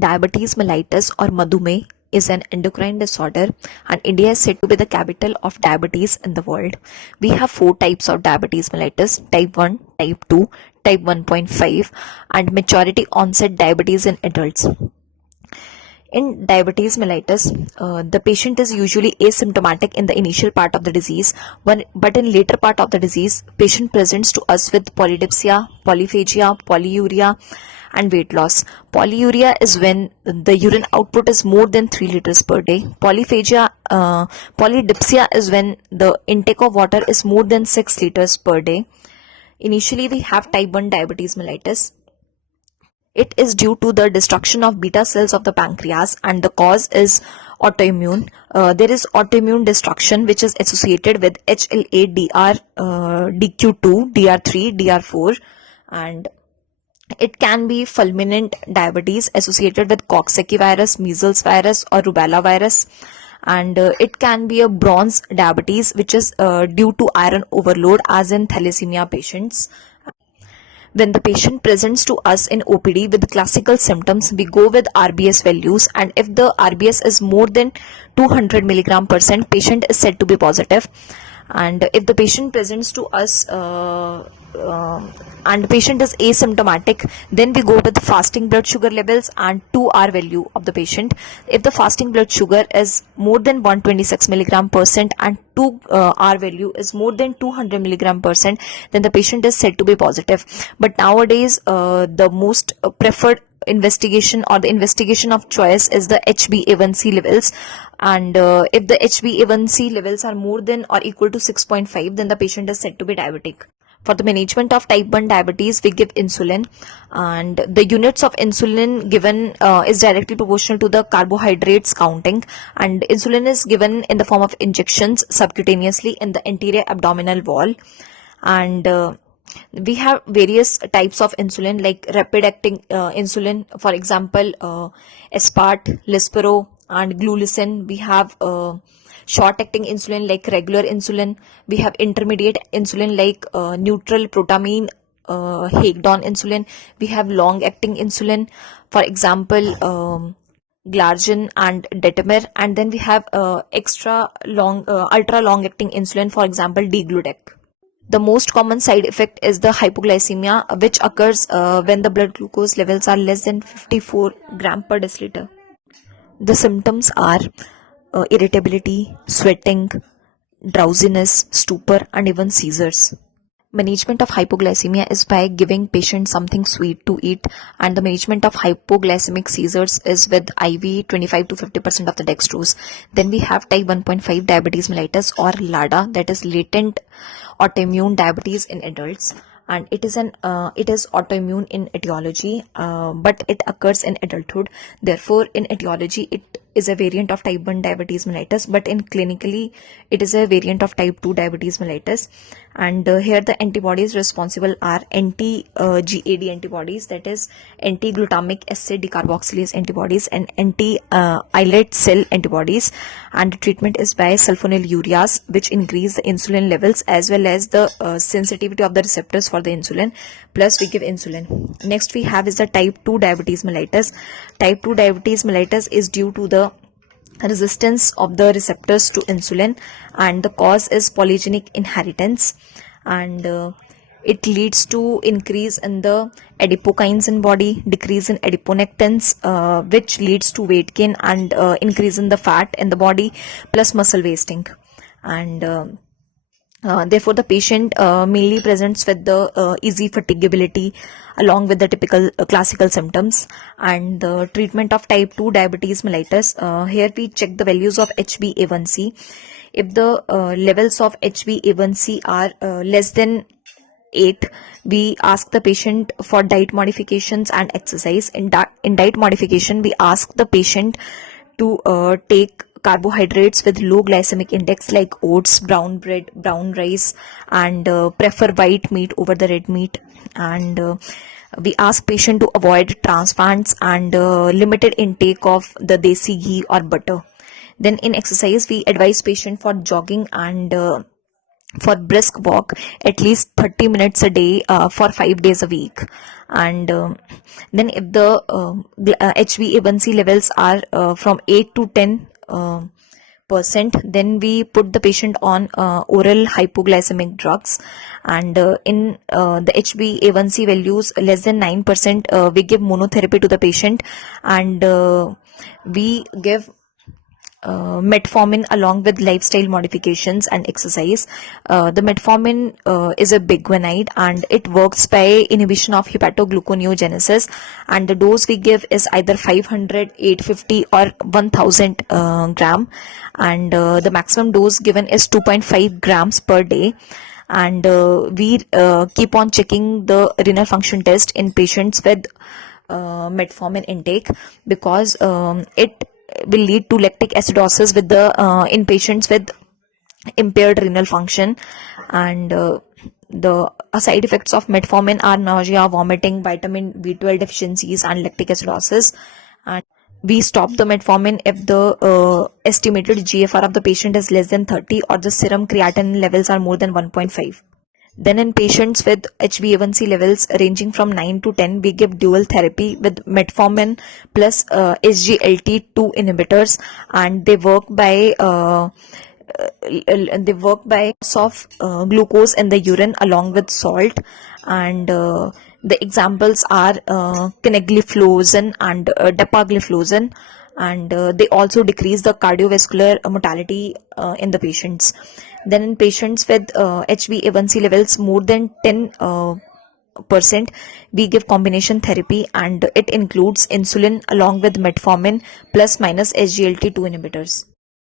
Diabetes mellitus or Madhumeh is an endocrine disorder, and India is said to be the capital of diabetes in the world. We have four types of diabetes mellitus: type 1, type 2, type 1.5, and maturity onset diabetes in adults. In diabetes mellitus, the patient is usually asymptomatic in the initial part of the disease, but in later part of the disease, patient presents to us with polydipsia, polyphagia, polyuria, and weight loss. Polyuria is when the urine output is more than 3 liters per day. Polydipsia is when the intake of water is more than 6 liters per day. Initially, we have type 1 diabetes mellitus. It is due to the destruction of beta cells of the pancreas, and the cause is autoimmune. There is autoimmune destruction which is associated with HLA, DQ2, DR3, DR4, and it can be fulminant diabetes associated with Coxsackie virus, measles virus, or rubella virus. And it can be a bronze diabetes which is due to iron overload, as in thalassemia patients. When the patient presents to us in OPD with classical symptoms, we go with RBS values, and if the RBS is more than 200 milligram %, patient is said to be positive. And if the patient presents to us and the patient is asymptomatic, then we go with fasting blood sugar levels and 2R value of the patient. If the fasting blood sugar is more than 126 milligram % and 2R value is more than 200 milligram %, then the patient is said to be positive. But nowadays, the most preferred investigation or the investigation of choice is the HbA1c levels, and if the HbA1c levels are more than or equal to 6.5, then the patient is said to be diabetic. For the management of type 1 diabetes, we give insulin, and the units of insulin given is directly proportional to the carbohydrates counting, and insulin is given in the form of injections subcutaneously in the anterior abdominal wall. And we have various types of insulin, like rapid acting insulin, for example Aspart, Lispro, and Glulicin. We have short acting insulin like regular insulin. We have intermediate insulin like neutral protamine, Hagedorn insulin. We have long acting insulin, for example Glargine and Detamir. And then we have ultra long acting insulin, for example Degludec. The most common side effect is the hypoglycemia, which occurs when the blood glucose levels are less than 54 gram per deciliter. The symptoms are irritability, sweating, drowsiness, stupor, and even seizures. Management of hypoglycemia is by giving patients something sweet to eat, and the management of hypoglycemic seizures is with IV 25 to 50% of the dextrose. Then we have type 1.5 diabetes mellitus or LADA, that is latent autoimmune diabetes in adults, and it is autoimmune in etiology, but it occurs in adulthood. Therefore, in etiology, it is a variant of type 1 diabetes mellitus, but in clinically, it is a variant of type 2 diabetes mellitus. And here the antibodies responsible are anti-GAD antibodies, that is anti-glutamic acid decarboxylase antibodies, and anti-islet cell antibodies. And the treatment is by sulfonylureas, which increase the insulin levels as well as the sensitivity of the receptors for the insulin, plus we give insulin. Next we have is the type 2 diabetes mellitus. Type 2 diabetes mellitus is due to the resistance of the receptors to insulin, and the cause is polygenic inheritance, and it leads to increase in the adipokines in body, decrease in adiponectins, which leads to weight gain and increase in the fat in the body, plus muscle wasting. And therefore the patient mainly presents with the easy fatigability along with the typical classical symptoms. And the treatment of type 2 diabetes mellitus, here we check the values of HbA1c. If the levels of HbA1c are less than 8, we ask the patient for diet modifications and exercise. In diet modification, we ask the patient to take carbohydrates with low glycemic index like oats, brown bread, brown rice, and prefer white meat over the red meat. And we ask patient to avoid trans fats and limited intake of the desi ghee or butter. Then in exercise, we advise patient for jogging and for brisk walk at least 30 minutes a day for 5 days a week. And then if the HbA1c levels are from 8 to 10 percent, then we put the patient on oral hypoglycemic drugs. And in the HbA1c values less than 9%, we give monotherapy to the patient. And we give metformin along with lifestyle modifications and exercise. The metformin is a biguanide, and it works by inhibition of hepatogluconeogenesis, and the dose we give is either 500, 850 or 1000 gram, and the maximum dose given is 2.5 grams per day. And we keep on checking the renal function test in patients with metformin intake, because it will lead to lactic acidosis with the in patients with impaired renal function. And the side effects of metformin are nausea, vomiting, vitamin B12 deficiencies, and lactic acidosis. And we stop the metformin if the estimated GFR of the patient is less than 30 or the serum creatinine levels are more than 1.5. Then in patients with HbA1c levels ranging from 9 to 10, we give dual therapy with metformin plus SGLT2 inhibitors, and they work by loss of glucose in the urine along with salt. And the examples are canagliflozin and dapagliflozin. And they also decrease the cardiovascular mortality in the patients. Then in patients with HbA1c levels more than 10 percent, we give combination therapy, and it includes insulin along with metformin plus minus SGLT2 inhibitors.